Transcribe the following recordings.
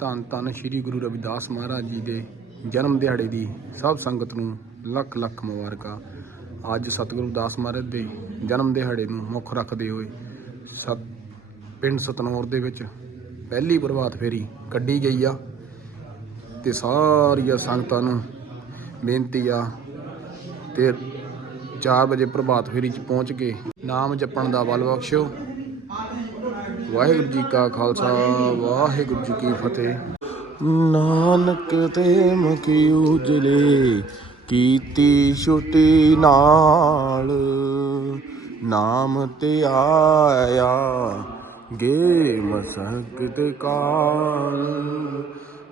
ਧੰਨ ਧੰਨ ਸ੍ਰੀ ਗੁਰੂ ਰਵਿਦਾਸ ਮਹਾਰਾਜ ਜੀ ਦੇ ਜਨਮ ਦਿਹਾੜੇ ਦੀ ਸਭ ਸੰਗਤ ਨੂੰ ਲੱਖ ਲੱਖ ਮੁਬਾਰਕਾਂ। ਅੱਜ ਸਤਿਗੁਰੂ ਦਾਸ ਮਹਾਰਾਜ ਦੇ ਜਨਮ ਦਿਹਾੜੇ ਨੂੰ ਮੁੱਖ ਰੱਖਦੇ ਹੋਏ ਸਤ, ਪਿੰਡ ਸਤਨੌਰ ਦੇ ਵਿੱਚ ਪਹਿਲੀ ਪ੍ਰਭਾਤ ਫੇਰੀ ਕੱਢੀ ਗਈ ਆ ਤੇ ਸਾਰੀਆਂ ਸੰਗਤਾਂ ਨੂੰ ਬੇਨਤੀ ਆ ਤੇ 4 ਵਜੇ ਪ੍ਰਭਾਤ ਫੇਰੀ 'ਚ ਪਹੁੰਚ ਕੇ ਨਾਮ ਜਪਣ ਦਾ ਬਲ ਬਖਸ਼ਿਓ। ਵਾਹਿਗੁਰੂ ਜੀ ਕਾ ਖਾਲਸਾ, ਵਾਹਿਗੁਰੂ ਜੀ ਕੀ ਫਤਿਹ। ਨਾਨਕ ਤੇ ਮਖੀ ਉਜਲੇ ਕੀਤੀ ਛੁੱਟੀ ਨਾਲ, ਨਾਮ ਤੇ ਆਇਆ ਗੇ ਮਸਕਤ ਕਾਲ।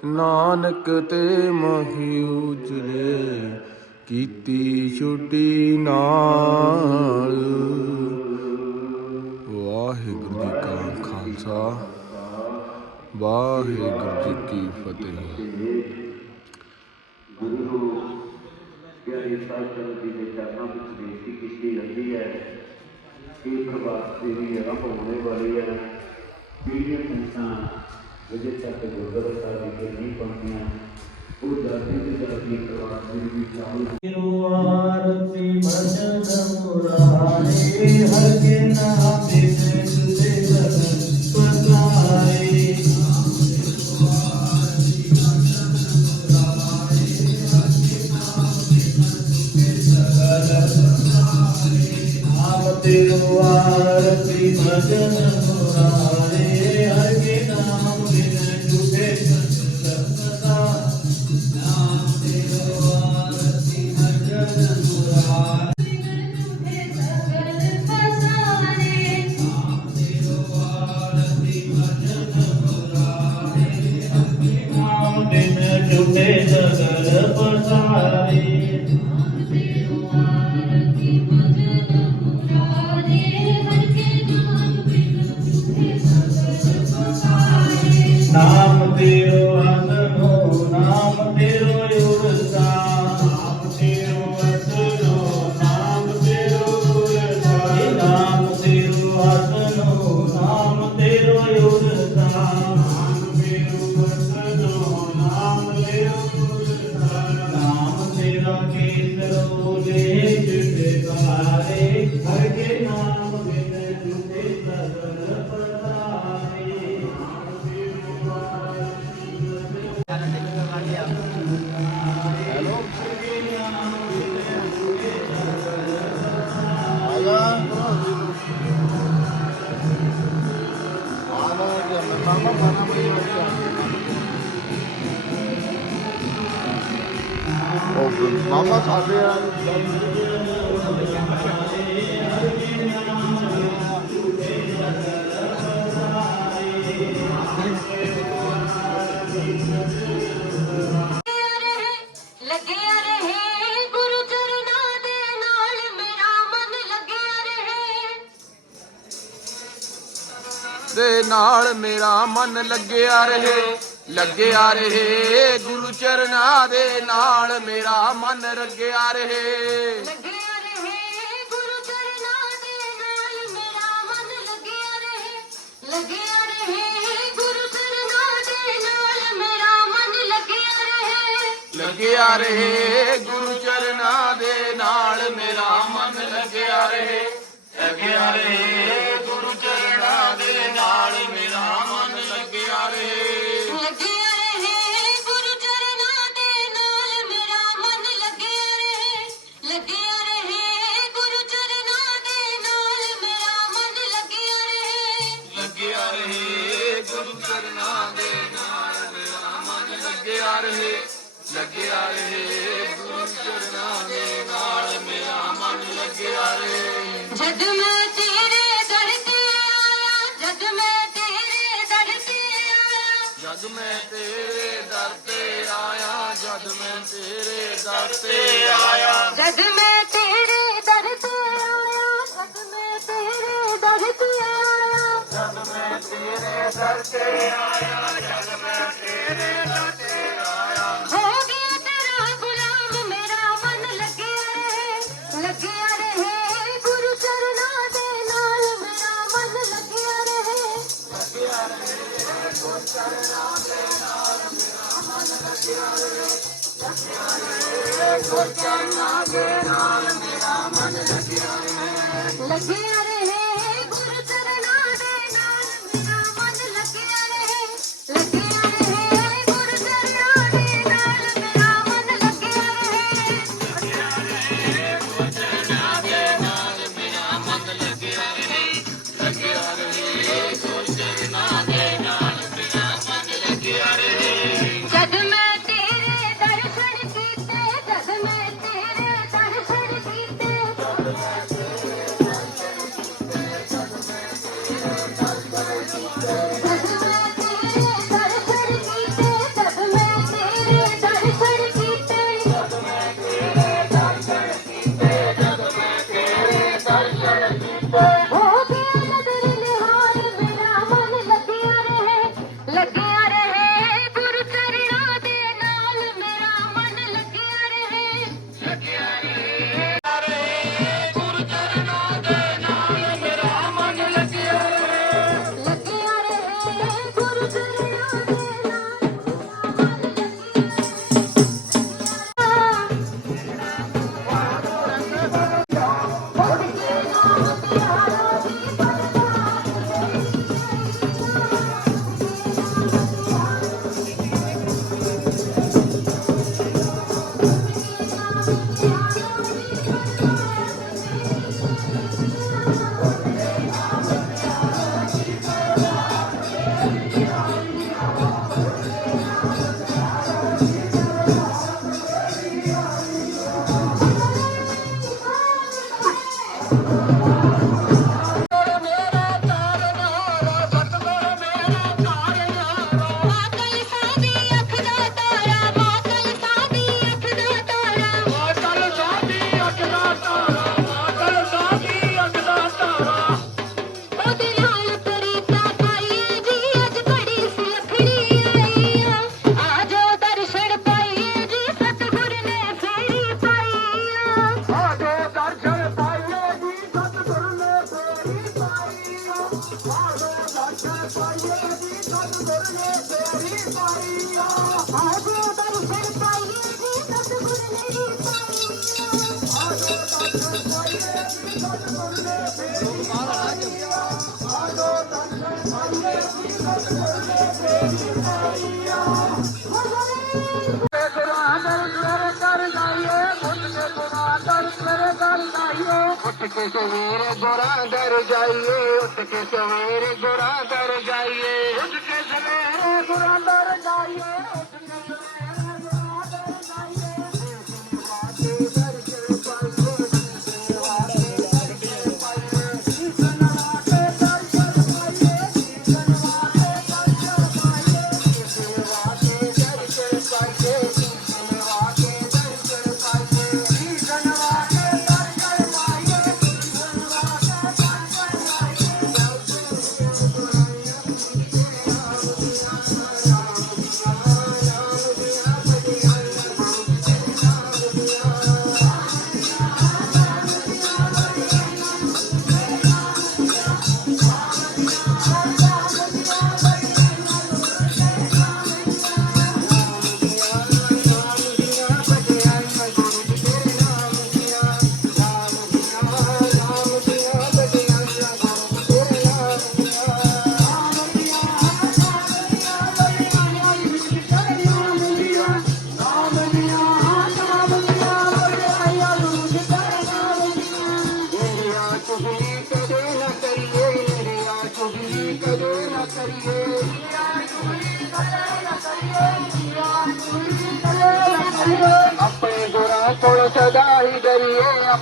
ਨਾਨਕ ਤੇ ਮਖੀ ਉਜਲੇ ਕੀਤੀ ਛੁੱਟੀ ਨਾਲ, ਵਾਹਿਗੁਰੂ ਜੀ ਕਾ ਖਾਲਸਾ ਵਾਹਿਗੁਰੂ ਜੀ ਕੀ ਫਤਿਹ ਗੁਰੂ ਪਿਆਰੇ ਸਾਹਿਬ ਜੀ ਦੇ ਚਰਨਾਂ ਵਿੱਚ ਬੇਨਤੀ ਕੀਤੀ ਜਾਂਦੀ ਹੈ ਕਿ ਪ੍ਰਭਾਤ ਫੇਰੀ ਆਰੰਭ ਹੋਣੇ ਵਾਲੀ ਹੈ ਜਿਹੜੀਆਂ ਸੰਗਤਾਂ ਵਜੇ ਤੱਕ ਗੁਰਦੁਆਰਾ ਸਾਹਿਬ ਵਿਖੇ ਨਹੀਂ ਪਹੁੰਚੀਆਂ ਉਹ ਜਲਦੀ ਤੋਂ ਜਲਦੀ ਪ੍ਰਭਾਤ ਫੇਰੀ ਵਿੱਚ ਸ਼ਾਮਲ ਆਰਤੀ ਭਜਨ ਮੁਰਾਰੇ ਹਰ ਕੇ ਨਾਮ ਬਿਨ ਸੁਦੇ قتلوا عارف مجنون عليه ਦੇ ਨਾਲ ਮੇਰਾ ਮਨ ਲੱਗਿਆ ਰਹੇ। ਦੇ ਨਾਲ ਲੱਗਿਆ ਰਹੇ, ਗੁਰੂ ਚਰਨਾਂ ਦੇ ਨਾਲ ਮੇਰਾ ਮਨ ਲੱਗਿਆ ਰਹੇ। ਲੱਗਿਆ ਰਹੇ ਗੁਰੂ ਚਰਨਾਂ ਦੇ ਨਾਲ ਮੇਰਾ ਮਨ ਲੱਗਿਆ ਰਹੇ। ਲੱਗਿਆ ਰਹੇ ਗੁਰੂ ਚਰਨਾਂ ਦੇ ਨਾਲ ਮੇਰਾ ਮਨ ਲੱਗਿਆ ਰਹੇ। ਲੱਗਿਆ ਰਹੇ ਗੁਰੂ ਚਰਨਾਂ ਦੇ ਨਾਲ ਮੇਰਾ ਮਨ ਲੱਗਿਆ ਰਹੇ। ਲੱਗਿਆ ਰਹੇ ਗੁਰੂ ਚਰਨਾਂ ਦੇ ਨਾਲ ਮੇਰਾ ਮਨ ਲੱਗਿਆ ਰਹੇ। ਲੱਗਿਆ ਰਹੇ ਗੁਰੂ ਚਰਨਾਂ ਦੇ ਨਾਲ ਮੇਰਾ ਮਨ ਲੱਗਿਆ ਰਹੇ। ਲੱਗਿਆ ਰਹੇ ਗੁਰੂ ਚਰਨਾਂ ਦੇ ਨਾਲ ਮੇਰਾ ਮਨ ਲੱਗਿਆ ਰਹੇ। ਜਦ ਮੈਂ ਤੇਰੇ ਦਰ ਤੇ ਆਇਆ ਜਦ ਮੈਂ ਤੇਰੇ ਦਰ ਤੇ ਆਇਆ। ਜਦ ਮੈਂ ਤੇਰੇ ਦਰ ਤੇ ਆਇਆ ਜਦ ਮੈਂ ਤੇਰੇ ਦਰ ਤੇ ਆਇਆ। ਜਦ ਮੈਂ ਤੇਰੇ ਦਰ ਤੇ ਆਇਆ ਜਦ ਮੈਂ ਤੇਰੇ ਦਰ ਤੇ ਆਇਆ। ਜਦ ਮੈਂ ਤੇਰੇ ਦਰ ਤੇ ਆਇਆ ਜਦ ਮੈਂ ਤੇਰੇ ਦਰ Yes. Bye. ਅਸੀਂ ਤਨ ਦੁਰਗੇ ਤੇਰੀ ਪਾਈਆ ਆਪ ਕੇ ਸਵੇਰੇ ਗੋਰਾ ਦਰ ਜਾਈਏ, ਉੱਠ ਕੇ ਸਵੇਰੇ ਗੋਰਾ ਦਰ ਜਾਈਏ। ਉੱਠ ਕੇ ਸਵੇਰੇ ਗੋਰਾ ਦਰ ਜਾਈਏ, ਉੱਠ ਕੇ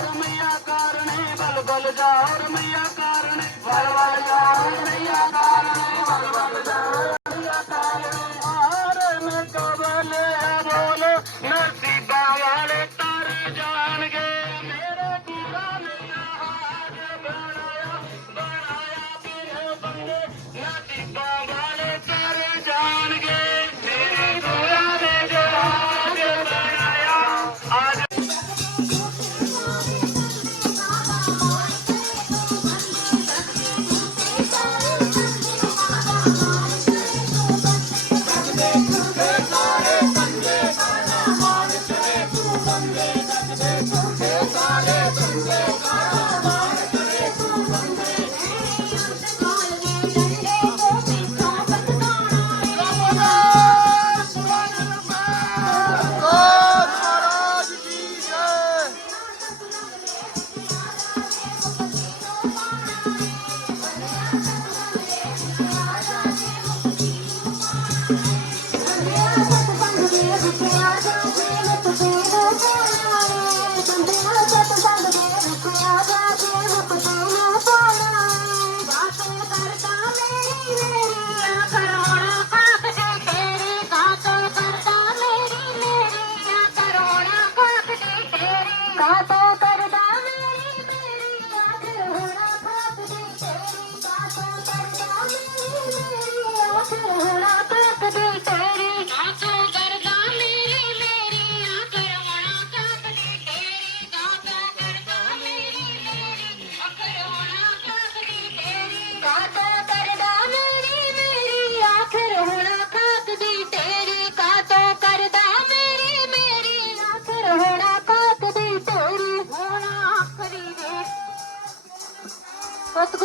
और मैया कारण बल बल जा और मैया कारण बल बल जा मैया कारण बल बल जा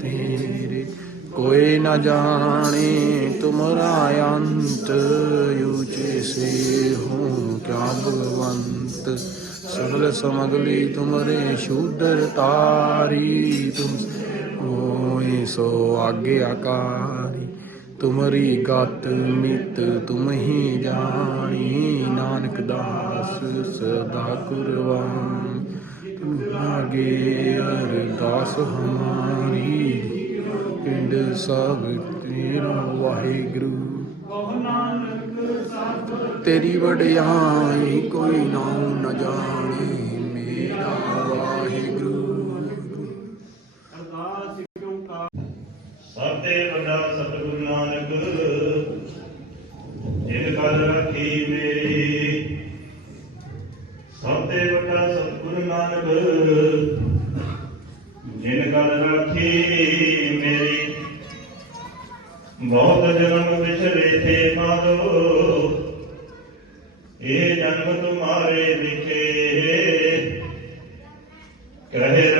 ਤੇਰੇ ਕੋਈ ਨਾ ਜਾਣੇ ਤੁਮਰਾ ਅੰਤ ਯੂਚੇ ਸੇ ਹੂੰ ਕਿਆ ਭਗਵੰਤ ਸਗਲ ਸਮਗਲੀ ਤੁਮਰੇ ਸ਼ੂਦਰ ਤਾਰੀ ਤੁਮ ਹੋਏ ਸੋ ਆਗੇ ਆਕਾਰੀ ਤੁਮਰੀ ਗਤ ਨਿਤ ਤੁਮ ਹੀ ਜਾਣੀ ਨਾਨਕ ਦਾਸ ਸਦਾ ਕੁਰਬਾਨ ਤੂੰ ਆਗੇ ਅਰਦਾਸ ਹਮਾਰੀ। ਪਿੰਡ ਸਭ ਤੇਰਾ ਵਾਹਿਗੁਰੂ। ਤੇਰੀ ਵਡਿਆਈ ਕੋਈ ਨਾ ਜਾਣੇ। ਮੇਰਾ ਬਹੁਤ ਜਨਮ ਵਿਛੜੇ ਥੇ ਮਾਰੋ ਇਹ ਜਨਮ ਤੁਮਾਰੇ ਲਿਖੇ ਕਹੇ